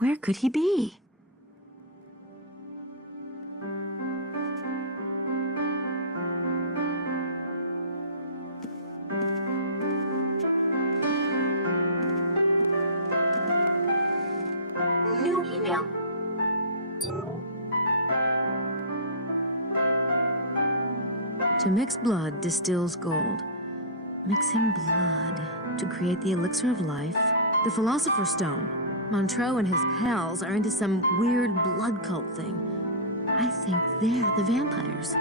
Where could he be? New email. To mix blood distills gold. Mixing blood to create the elixir of life. The Philosopher's Stone. Montreux and his pals are into some weird blood cult thing. I think they're the vampires.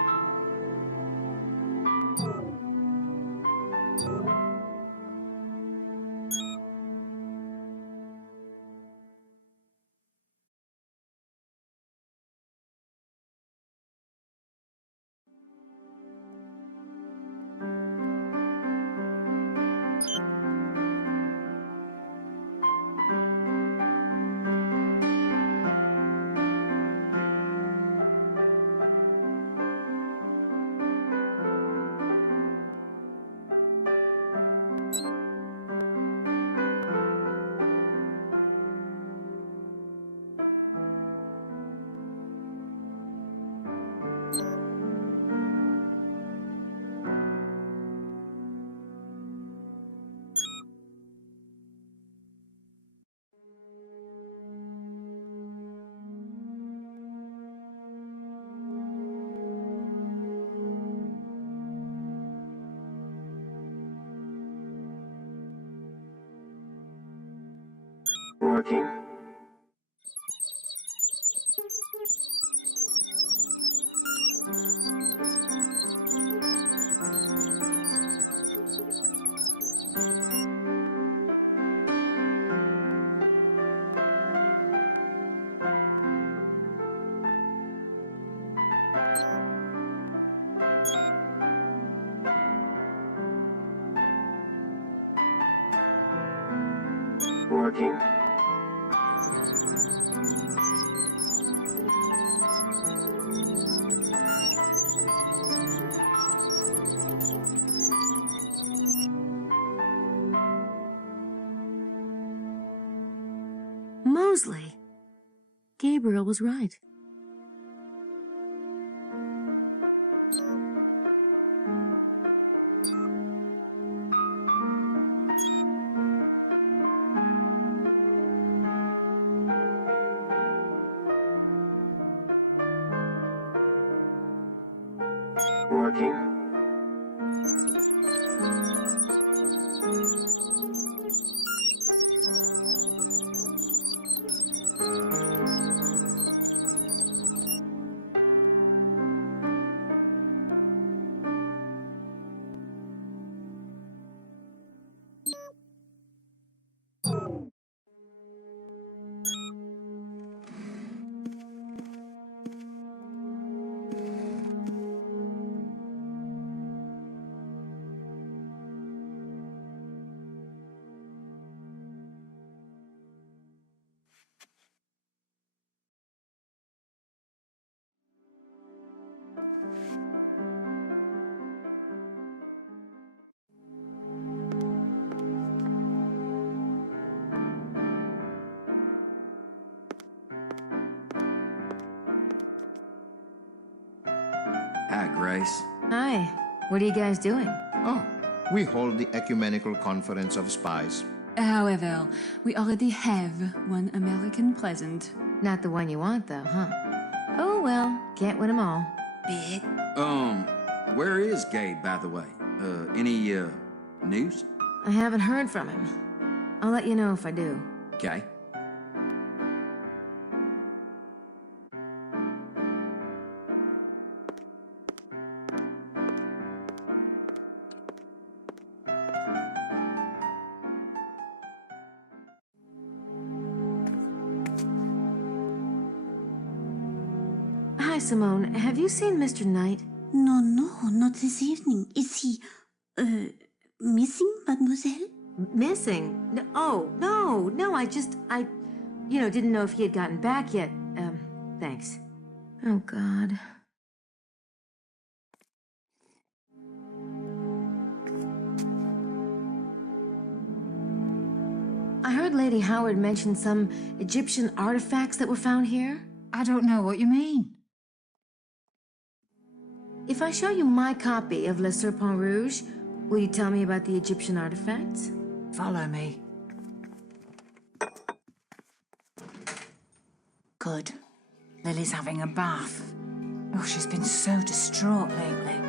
Working. Working. Mosley. Gabriel was right. Working. Hi, Grace. Hi. What are you guys doing? Oh, we hold the Ecumenical Conference of Spies. However, we already have one American present. Not the one you want, though, huh? Oh, well, can't win them all. Bit. Where is Gabe, by the way? Any, news? I haven't heard from him. I'll let you know if I do. Okay. Hi, Simone. Have you seen Mr. Knight? No, not this evening. Is he, missing, mademoiselle? Missing? No, oh, no, I didn't know if he had gotten back yet. Thanks. Oh, God. I heard Lady Howard mention some Egyptian artifacts that were found here. I don't know what you mean. If I show you my copy of Le Serpent Rouge, will you tell me about the Egyptian artifacts? Follow me. Good. Lily's having a bath. Oh, she's been so distraught lately.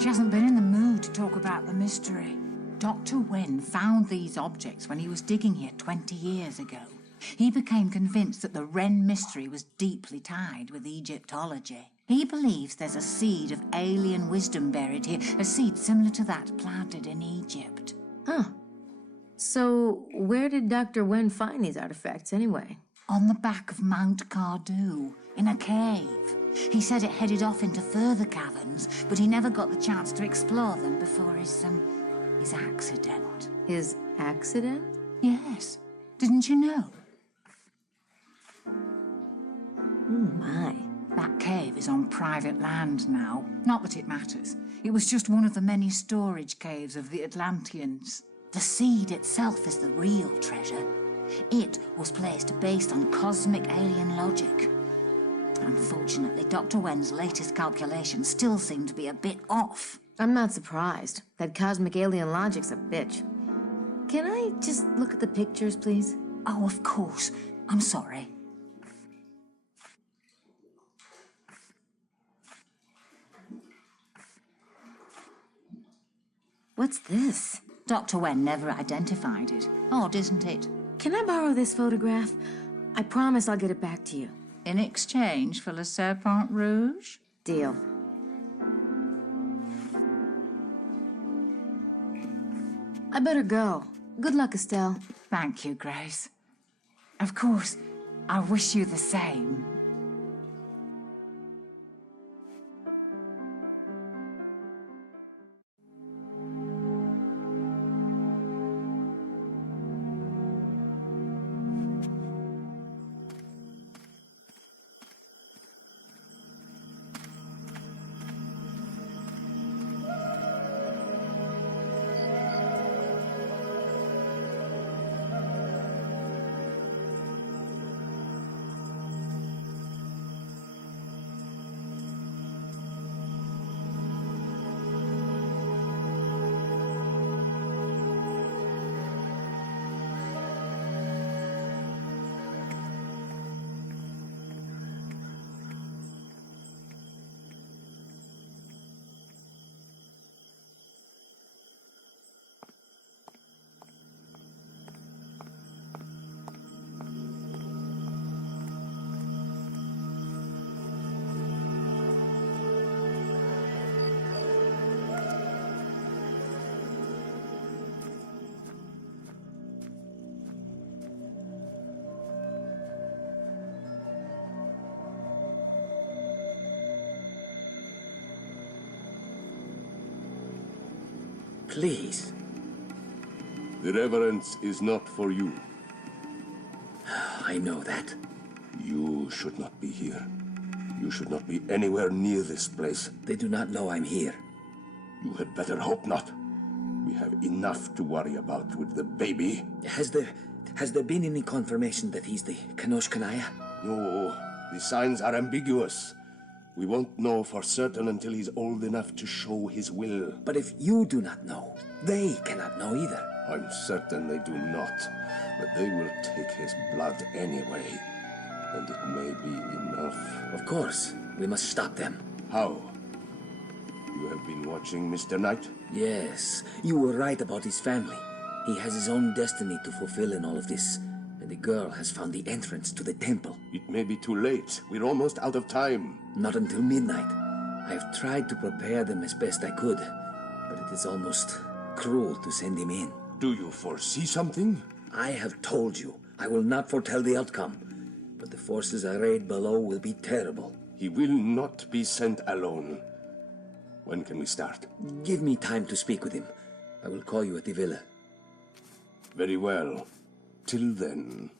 She hasn't been in the mood to talk about the mystery. Dr. Wen found these objects when he was digging here 20 years ago. He became convinced that the Wren mystery was deeply tied with Egyptology. He believes there's a seed of alien wisdom buried here, a seed similar to that planted in Egypt. Huh. So, where did Dr. Wen find these artifacts anyway? On the back of Mount Cardew, in a cave. He said it headed off into further caverns, but he never got the chance to explore them before his accident. His accident? Yes. Didn't you know? Oh my. That cave is on private land now. Not that it matters. It was just one of the many storage caves of the Atlanteans. The seed itself is the real treasure. It was placed based on cosmic alien logic. Unfortunately, Dr. Wen's latest calculations still seem to be a bit off. I'm not surprised. That cosmic alien logic's a bitch. Can I just look at the pictures, please? Oh, of course. I'm sorry. What's this? Dr. Wen never identified it. Odd, isn't it? Can I borrow this photograph? I promise I'll get it back to you. In exchange for Le Serpent Rouge? Deal. I better go. Good luck, Estelle. Thank you, Grace. Of course, I wish you the same. Please. The reverence is not for you. I know that. You should not be here. You should not be anywhere near this place. They do not know I'm here. You had better hope not. We have enough to worry about with the baby. Has there been any confirmation that he's the Kanosh Kanaya? No, the signs are ambiguous. We won't know for certain until he's old enough to show his will. But if you do not know, they cannot know either. I'm certain they do not, but they will take his blood anyway. And it may be enough. Of course, we must stop them. How? You have been watching Mr. Knight? Yes, you were right about his family. He has his own destiny to fulfill in all of this. And the girl has found the entrance to the temple. It may be too late. We're almost out of time. Not until midnight. I have tried to prepare them as best I could, but it is almost cruel to send him in. Do you foresee something? I have told you, I will not foretell the outcome, but the forces arrayed below will be terrible. He will not be sent alone. When can we start? Give me time to speak with him. I will call you at the villa. Very well. Till then.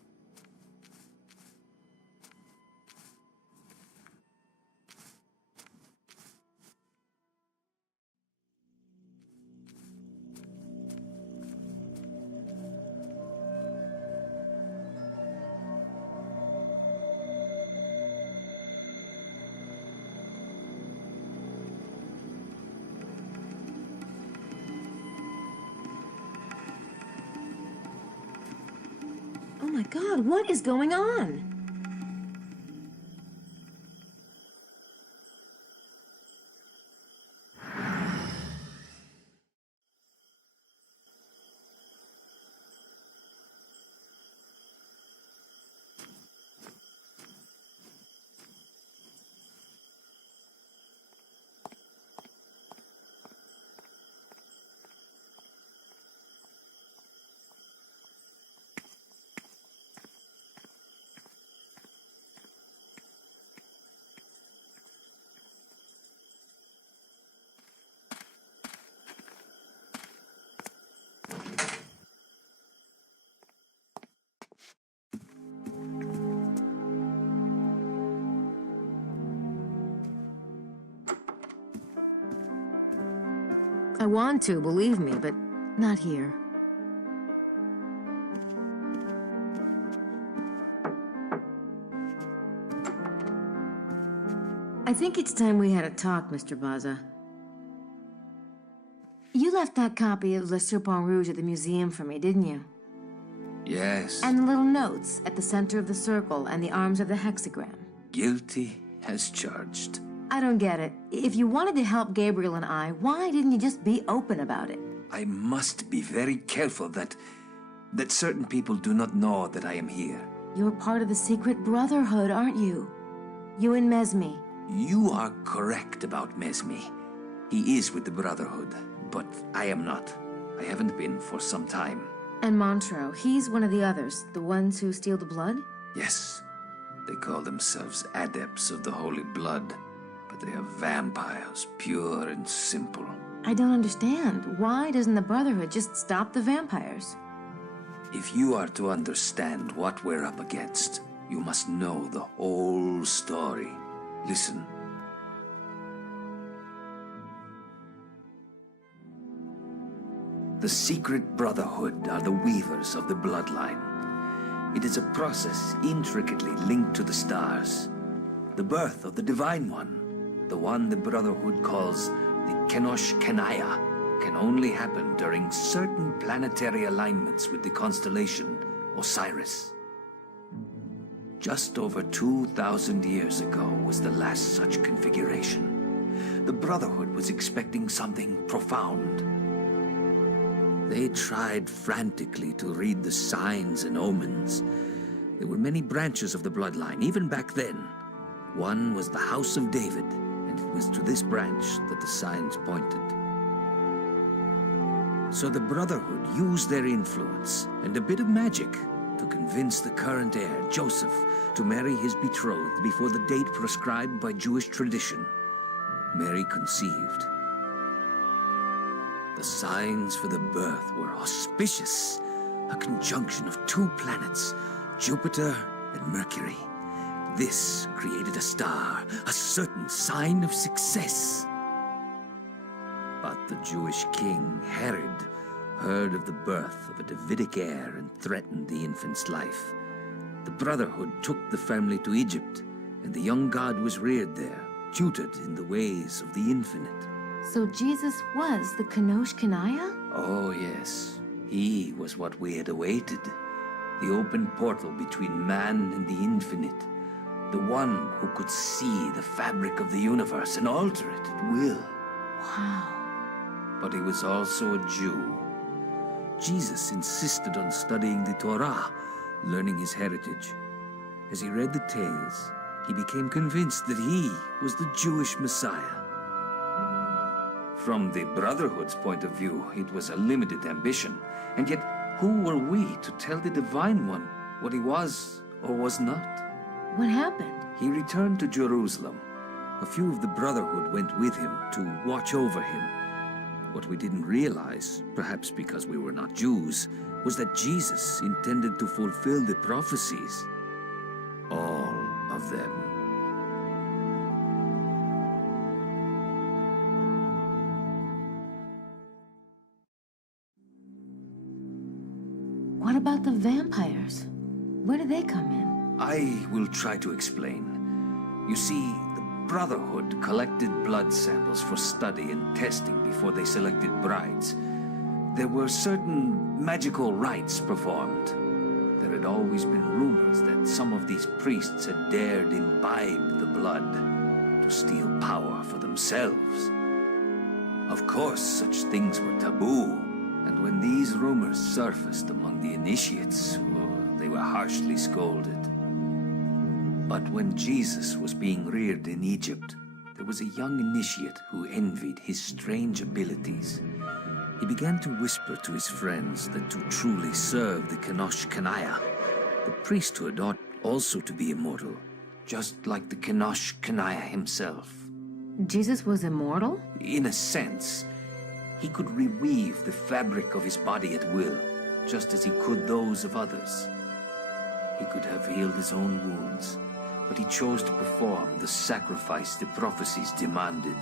my God, what is going on? I want to, believe me, but not here. I think it's time we had a talk, Mr. Baza. You left that copy of Le Serpent Rouge at the museum for me, didn't you? Yes. And the little notes at the center of the circle and the arms of the hexagram. Guilty as charged. I don't get it. If you wanted to help Gabriel and I, why didn't you just be open about it? I must be very careful that certain people do not know that I am here. You're part of the secret brotherhood, aren't you? You and Mesme. You are correct about Mesme. He is with the Brotherhood, but I am not. I haven't been for some time. And Montreux, he's one of the others, the ones who steal the blood? Yes. They call themselves adepts of the holy blood, but they are vampires, pure and simple. I don't understand. Why doesn't the Brotherhood just stop the vampires? If you are to understand what we're up against, you must know the whole story. Listen. The secret brotherhood are the weavers of the bloodline. It is a process intricately linked to the stars. The birth of the Divine One, the one the Brotherhood calls the Kenosh Kenaya, can only happen during certain planetary alignments with the constellation Osiris. Just over 2,000 years ago was the last such configuration. The Brotherhood was expecting something profound. They tried frantically to read the signs and omens. There were many branches of the bloodline, even back then. One was the House of David, and it was to this branch that the signs pointed. So the Brotherhood used their influence and a bit of magic to convince the current heir, Joseph, to marry his betrothed before the date prescribed by Jewish tradition. Mary conceived. The signs for the birth were auspicious, a conjunction of two planets, Jupiter and Mercury. This created a star, a certain sign of success. But the Jewish king, Herod, heard of the birth of a Davidic heir and threatened the infant's life. The Brotherhood took the family to Egypt, and the young god was reared there, tutored in the ways of the infinite. So Jesus was the Kenosh Kenaya? Oh, yes. He was what we had awaited. The open portal between man and the infinite. The one who could see the fabric of the universe and alter it at will. Wow. But he was also a Jew. Jesus insisted on studying the Torah, learning his heritage. As he read the tales, he became convinced that he was the Jewish Messiah. From the Brotherhood's point of view, it was a limited ambition. And yet, who were we to tell the Divine One what he was or was not? What happened? He returned to Jerusalem. A few of the Brotherhood went with him to watch over him. What we didn't realize, perhaps because we were not Jews, was that Jesus intended to fulfill the prophecies. All of them. What about the vampires? Where do they come in? I will try to explain. You see, the Brotherhood collected blood samples for study and testing before they selected brides. There were certain magical rites performed. The had always been rumors that some of these priests had dared imbibe the blood to steal power for themselves. Of course, such things were taboo, and when these rumors surfaced among the initiates, they were harshly scolded. But when Jesus was being reared in Egypt, there was a young initiate who envied his strange abilities. He began to whisper to his friends that to truly serve the Kenosh Kanaya, the priesthood ought also to be immortal, just like the Kenosh Kanaya himself. Jesus was immortal? In a sense, he could reweave the fabric of his body at will, just as he could those of others. He could have healed his own wounds, but he chose to perform the sacrifice the prophecies demanded.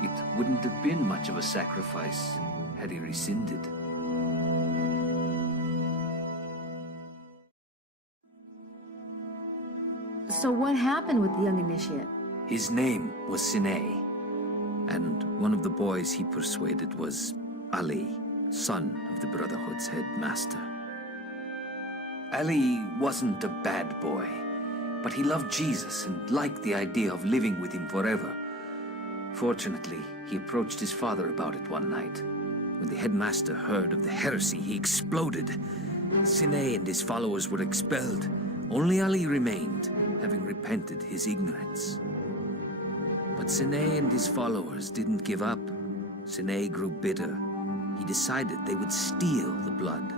It wouldn't have been much of a sacrifice had he rescinded. So what happened with the young initiate? His name was Sine, and one of the boys he persuaded was Ali, son of the Brotherhood's headmaster. Ali wasn't a bad boy, but he loved Jesus and liked the idea of living with him forever. Fortunately, he approached his father about it one night. When the headmaster heard of the heresy, he exploded. Sine and his followers were expelled. Only Ali remained, having repented his ignorance. But Sine and his followers didn't give up. Sine grew bitter. He decided they would steal the blood.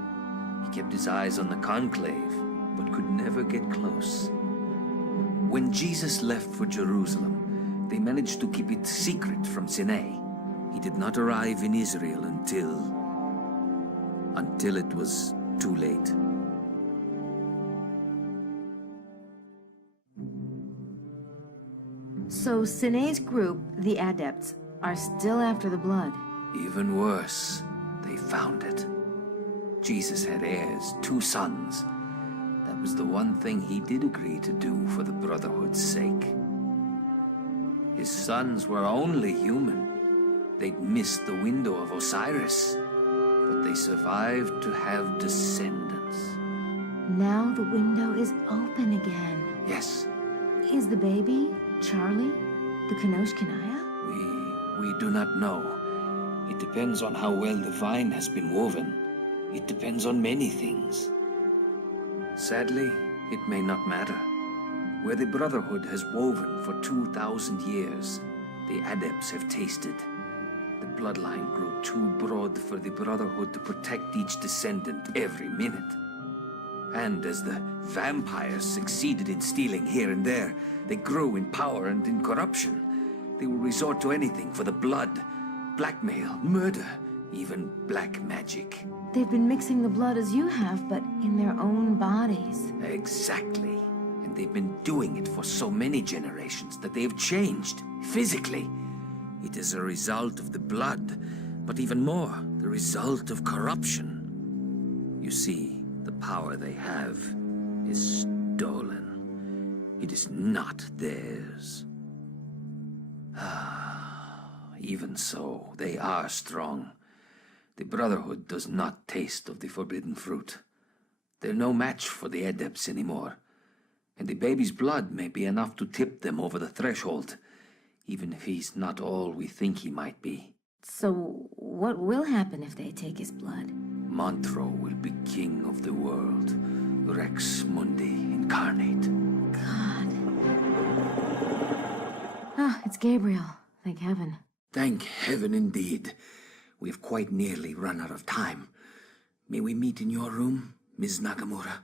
He kept his eyes on the conclave, but could never get close. When Jesus left for Jerusalem, they managed to keep it secret from Sine. He did not arrive in Israel until it was too late. So Sine's group, the Adepts, are still after the blood. Even worse, they found it. Jesus had heirs, 2 sons. That was the one thing he did agree to do for the Brotherhood's sake. His sons were only human. They'd missed the window of Osiris, but they survived to have descendants. Now the window is open again. Yes, Is the baby, Charlie, the Kenosh Kanaya? we do not know. It depends on how well the vine has been woven. It depends on many things. Sadly, it may not matter. Where the Brotherhood has woven for 2,000 years, the Adepts have tasted. The bloodline grew too broad for the Brotherhood to protect each descendant every minute. And as the vampires succeeded in stealing here and there, they grew in power and in corruption. They will resort to anything for the blood, blackmail, murder, even black magic. They've been mixing the blood as you have, but in their own bodies. Exactly. And they've been doing it for so many generations that they have changed, physically. It is a result of the blood, but even more, the result of corruption. You see, the power they have is stolen. It is not theirs. Even so, they are strong. The Brotherhood does not taste of the forbidden fruit. They're no match for the Adepts anymore. And the baby's blood may be enough to tip them over the threshold, even if he's not all we think he might be. So what will happen if they take his blood? Montreux will be king of the world, Rex Mundi incarnate. God. Ah, it's Gabriel. Thank heaven. Thank heaven indeed. We have quite nearly run out of time. May we meet in your room, Ms. Nakamura?